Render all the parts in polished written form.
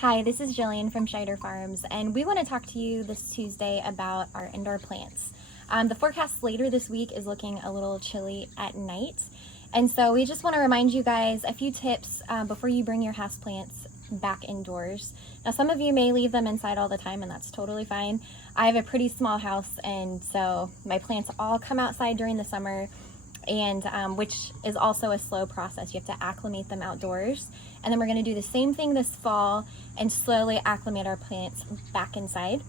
Hi, this is Jillian from Scheider Farms, and we want to talk to you this Tuesday about our indoor plants. The forecast later this week is looking a little chilly at night, and so we just want to remind you guys a few tips before you bring your houseplants back indoors. Now, some of you may leave them inside all the time, and that's totally fine. I have a pretty small house, and so my plants all come outside during the summer, and which is also a slow process. You have to acclimate them outdoors, and then we're going to do the same thing this fall and slowly acclimate our plants back inside.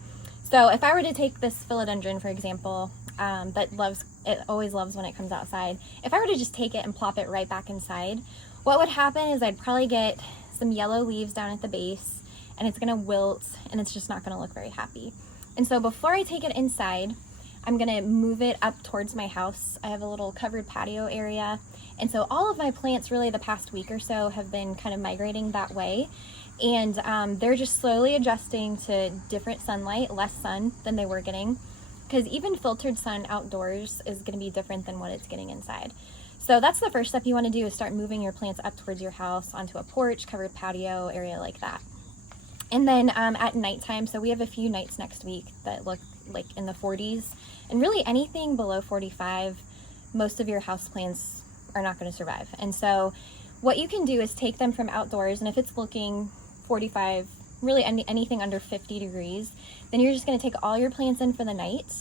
So if I were to take this philodendron, for example, it always loves when it comes outside. If I were to just take it and plop it right back inside, what would happen is I'd probably get some yellow leaves down at the base, and it's going to wilt, and it's just not going to look very happy. And so before I take it inside, I'm gonna move it up towards my house. I have a little covered patio area. And so all of my plants really the past week or so have been kind of migrating that way. And they're just slowly adjusting to different sunlight, less sun than they were getting. Because even filtered sun outdoors is gonna be different than what it's getting inside. So that's the first step you wanna do, is start moving your plants up towards your house onto a porch, covered patio area like that. And then at nighttime, so we have a few nights next week that look like in the 40s, and really anything below 45, most of your houseplants are not going to survive. And so what you can do is take them from outdoors, and if it's looking 45, really anything under 50 degrees, then you're just going to take all your plants in for the night,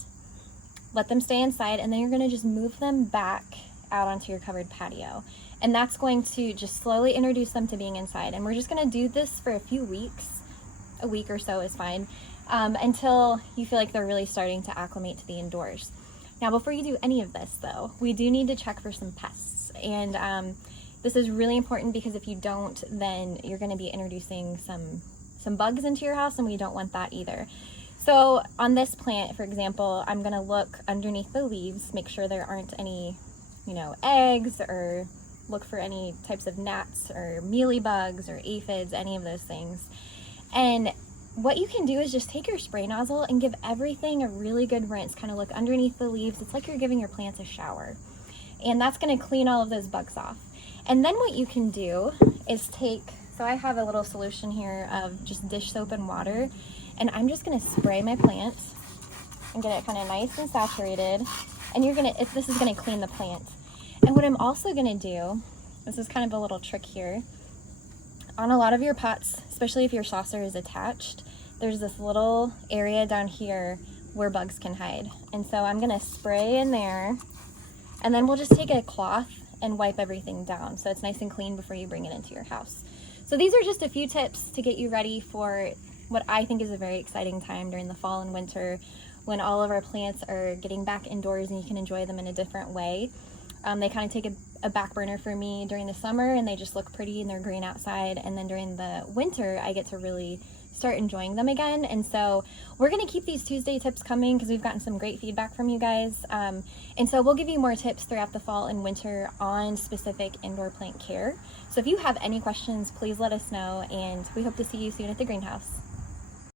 let them stay inside, and then you're going to just move them back out onto your covered patio. And that's going to just slowly introduce them to being inside. And we're just going to do this for a few weeks. A week or so is fine, until you feel like they're really starting to acclimate to the indoors. Now, before you do any of this though, we do need to check for some pests. And this is really important, because if you don't, then you're going to be introducing some bugs into your house, and we don't want that either. So on this plant, for example, I'm going to look underneath the leaves, make sure there aren't any, eggs, or look for any types of gnats or mealybugs or aphids, any of those things. And what you can do is just take your spray nozzle and give everything a really good rinse. Kind of look underneath the leaves. It's like you're giving your plants a shower. And that's going to clean all of those bugs off. And then what you can do is so I have a little solution here of just dish soap and water. And I'm just going to spray my plants and get it kind of nice and saturated. And this is going to clean the plant. And what I'm also going to do, this is kind of a little trick here. On a lot of your pots, especially if your saucer is attached, there's this little area down here where bugs can hide. And so I'm gonna spray in there, and then we'll just take a cloth and wipe everything down so it's nice and clean before you bring it into your house. So these are just a few tips to get you ready for what I think is a very exciting time during the fall and winter, when all of our plants are getting back indoors and you can enjoy them in a different way. They kind of take a back burner for me during the summer, and they just look pretty and they're green outside. And then during the winter, I get to really start enjoying them again. And so we're going to keep these Tuesday tips coming, because we've gotten some great feedback from you guys. And so we'll give you more tips throughout the fall and winter on specific indoor plant care. So if you have any questions, please let us know, and we hope to see you soon at the greenhouse.